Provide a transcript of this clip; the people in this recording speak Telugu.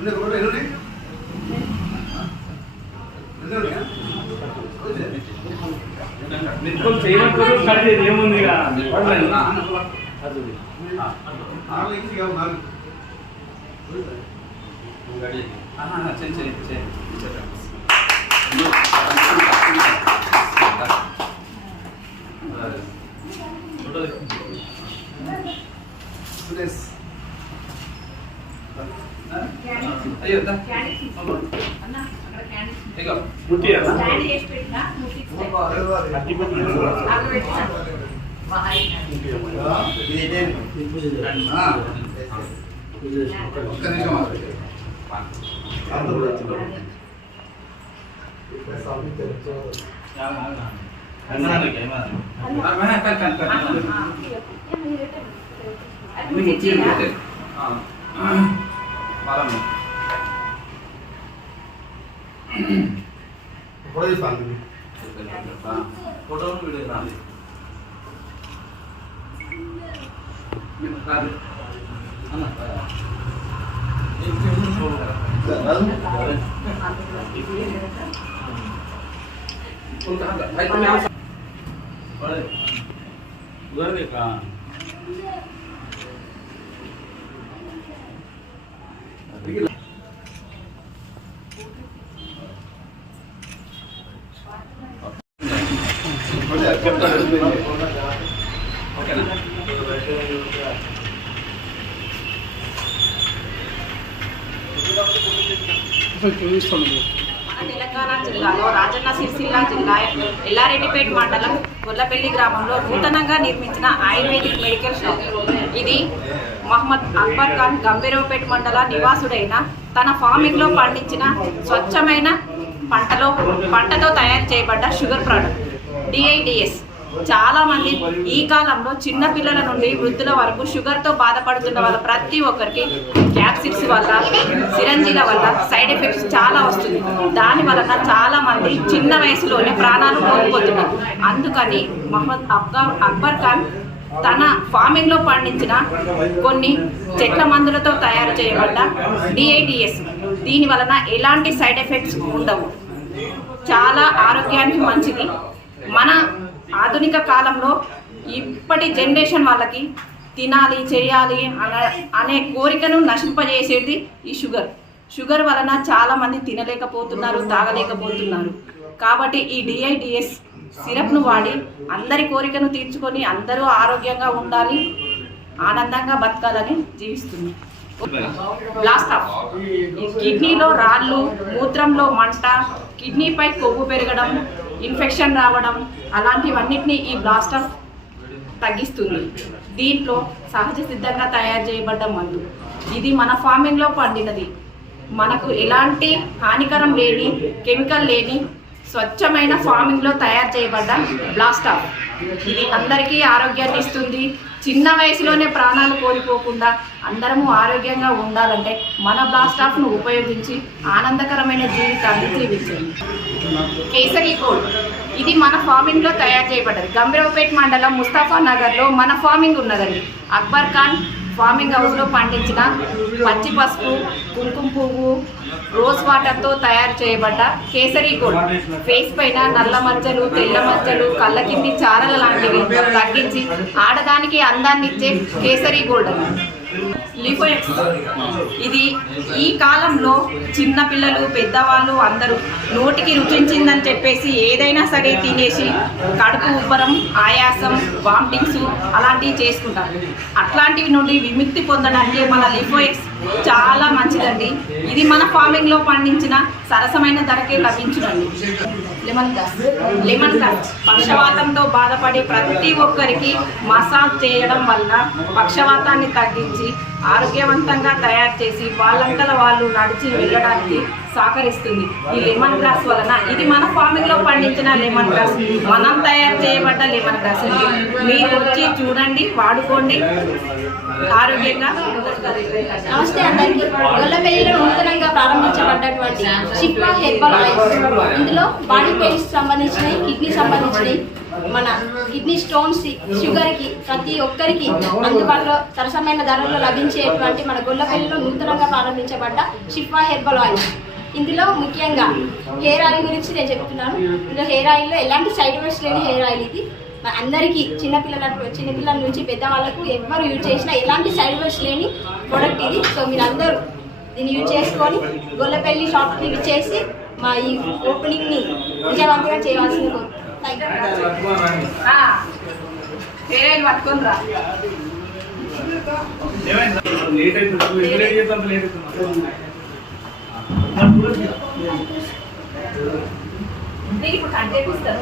என்ன என்ன என்ன ನಿಂತ್ಕೊಂಡು ಪೇಮೆಂಟ್ ಕೊಡೋದು ಕಳಿದೆ ನೀವು ಮುಂದೀಗ ಅದು ಸುರೇಶ್ ಅಯ್ಯೋ ఏముంది ఇక అది అయ్యో ముట్టి కదా ఫోటో తీస్తాను ఫోటో వీడియో రాలి ఓకేనా తెలంగాణ జిల్లాలో రాజన్న సిరిసిల్ల జిల్లా ఎల్లారెడ్డిపేట మండలం గొల్లపల్లి గ్రామంలో నూతనంగా నిర్మించిన ఆయుర్వేదిక్ మెడికల్ షాప్. ఇది మహమ్మద్ అక్బర్ ఖాన్ గంభీరవపేట మండల నివాసుడైన తన ఫార్మింగ్లో పండించిన స్వచ్ఛమైన పంటలో పంటతో తయారు చేయబడ్డ షుగర్ ప్రోడక్ట్ డిఐడిఎస్ చాలా మంది ఈ కాలంలో చిన్న పిల్లల నుండి వృద్ధుల వరకు షుగర్తో బాధపడుతున్న వాళ్ళ ప్రతి ఒక్కరికి క్యాప్సిడ్స్ వల్ల సిరంజీల వల్ల సైడ్ ఎఫెక్ట్స్ చాలా వస్తుంది. దాని వలన చాలా మంది చిన్న వయసులోనే ప్రాణాలు కోల్పోతున్నారు. అందుకని మహమ్మద్ అక్బర్ అక్బర్ ఖాన్ తన ఫార్మింగ్లో పండించిన కొన్ని చెట్ల మందులతో తయారు చేయబడ్డ డిఐడిఎస్ దీని వలన ఎలాంటి సైడ్ ఎఫెక్ట్స్ ఉండవు. చాలా ఆరోగ్యానికి మంచిది. ఆధునిక కాలంలో ఇప్పటి జనరేషన్ వాళ్ళకి తినాలి చేయాలి అన- అనే కోరికను నశింపజేసేది ఈ షుగర్. షుగర్ వలన చాలామంది తినలేకపోతున్నారు తాగలేకపోతున్నారు. కాబట్టి ఈ డిఐడిఎస్ సిరప్ను వాడి అందరి కోరికను తీర్చుకొని అందరూ ఆరోగ్యంగా ఉండాలి ఆనందంగా బతకాలని జీవిస్తుంది. Blast off. కిడ్నీలో రాళ్ళు మూత్రంలో మంట కిడ్నీపై కొవ్వు పెరగడం ఇన్ఫెక్షన్ రావడం అలాంటివన్నిటిని ఈ బ్లాస్టర్ తగ్గిస్తుంది. దీంట్లో సహజ సిద్ధంగా తయారు చేయబడ్డ మందు. ఇది మన ఫార్మింగ్లో పండినది. మనకు ఎలాంటి హానికరం లేని కెమికల్ లేని స్వచ్ఛమైన ఫార్మింగ్లో తయారు చేయబడ్డ బ్లాస్టర్. ఇది అందరికీ ఆరోగ్యాన్ని ఇస్తుంది. చిన్న వయసులోనే ప్రాణాలు కోల్పోకుండా అందరము ఆరోగ్యంగా ఉండాలంటే మన బ్లాస్ట్ ఆఫ్ను ఉపయోగించి ఆనందకరమైన జీవితాన్ని జీవించండి. కేసరి గోల్డ్. ఇది మన ఫార్మింగ్లో తయారు చేయబడ్డది. గంభీరవపేట మండలం ముస్తాఫా నగర్లో మన ఫార్మింగ్ ఉన్నదండి. అక్బర్ ఖాన్ ఫార్మింగ్ హౌస్లో పండించిన పచ్చి పసుపు కుంకుమ పువ్వు రోజ్ వాటర్తో తయారు చేయబడ్డ కేసరి గోల్డ్. ఫేస్ పైన నల్ల మచ్చలు తెల్ల మచ్చలు కళ్ళ కింది చారల లాంటివి తగ్గించి ఆడదానికి అందాన్ని ఇచ్చే కేసరి గోల్డ్ అండి లిఫోఎక్స్ ఇది ఈ కాలంలో చిన్నపిల్లలు పెద్దవాళ్ళు అందరూ నోటికి రుచించిందని చెప్పేసి ఏదైనా సరే తినేసి కడుపు ఉబ్బరం ఆయాసం వామిటింగ్స్ అలాంటివి చేసుకుంటారు. అట్లాంటివి నుండి విముక్తి పొందడానికి మన లిఫోఎక్స్ చాలా మంచిదండి. ఇది మన ఫార్మింగ్లో పండించిన సరసమైన ధరకే లభించునండి. లెమన్ గ్రాస్ లెమన్ గ్రాస్ పక్షవాతంతో బాధపడే ప్రతి ఒక్కరికి మసాజ్ చేయడం వల్ల పక్షవాతాన్ని తగ్గించి ఆరోగ్యవంతంగా తయారు చేసి వాళ్ళంతల వాళ్ళు నడిచి వెళ్ళడానికి సహకరిస్తుంది ఈ లెమన్ గ్రాస్ వలన. ఇది మన ఫార్మింగ్లో పండించిన లెమన్ గ్రాస్ మనం తయారు చేయబడ్డ లెమన్ గ్రాస్ అండి. మీరు వచ్చి చూడండి వాడుకోండి. ఆరోగ్యంగా నమస్తే అందరికి గొల్లపల్లిలో నూతనంగా ప్రారంభించబడ్డటువంటి షిప్లా హెర్బల్ ఆయిల్స్ ఇందులో బాడీ పెయిన్స్ సంబంధించినవి కిడ్నీ సంబంధించినవి మన కిడ్నీ స్టోన్స్ షుగర్కి ప్రతి ఒక్కరికి అందుబాటులో సరసమైన ధరల్లో లభించేటువంటి మన గొల్లపల్లిలో నూతనంగా ప్రారంభించబడ్డ షిఫా హెర్బల్ ఆయిల్స్ ఇందులో ముఖ్యంగా హెయిర్ ఆయిల్ గురించి నేను చెప్తున్నాను. ఇందులో హెయిర్ ఆయిల్లో ఎలాంటి సైడ్ ఎఫెక్ట్స్ లేని హెయిర్ ఆయిల్ ఇది. అందరికీ చిన్నపిల్లల చిన్నపిల్లల నుంచి పెద్దవాళ్ళకు ఎవరు యూజ్ చేసినా ఎలాంటి సైడ్ ఎఫెక్ట్స్ లేని ప్రోడక్ట్ ఇది. సో మీరు అందరూ దీన్ని యూజ్ చేసుకొని గొల్లపల్లి షాప్కి చేసి మా ఈ ఓపెనింగ్ని విజయవంతంగా చేయవలసింది థ్యాంక్ యూ. ఆ, వేరే పట్టుకొని రా ఏమైంది లేట్ అవుతుంది ఎంత లేట్ చేస్తే అంత లేట్ అవుతుంది నేను ఇప్పుడు కంటెంట్ ఇస్తాను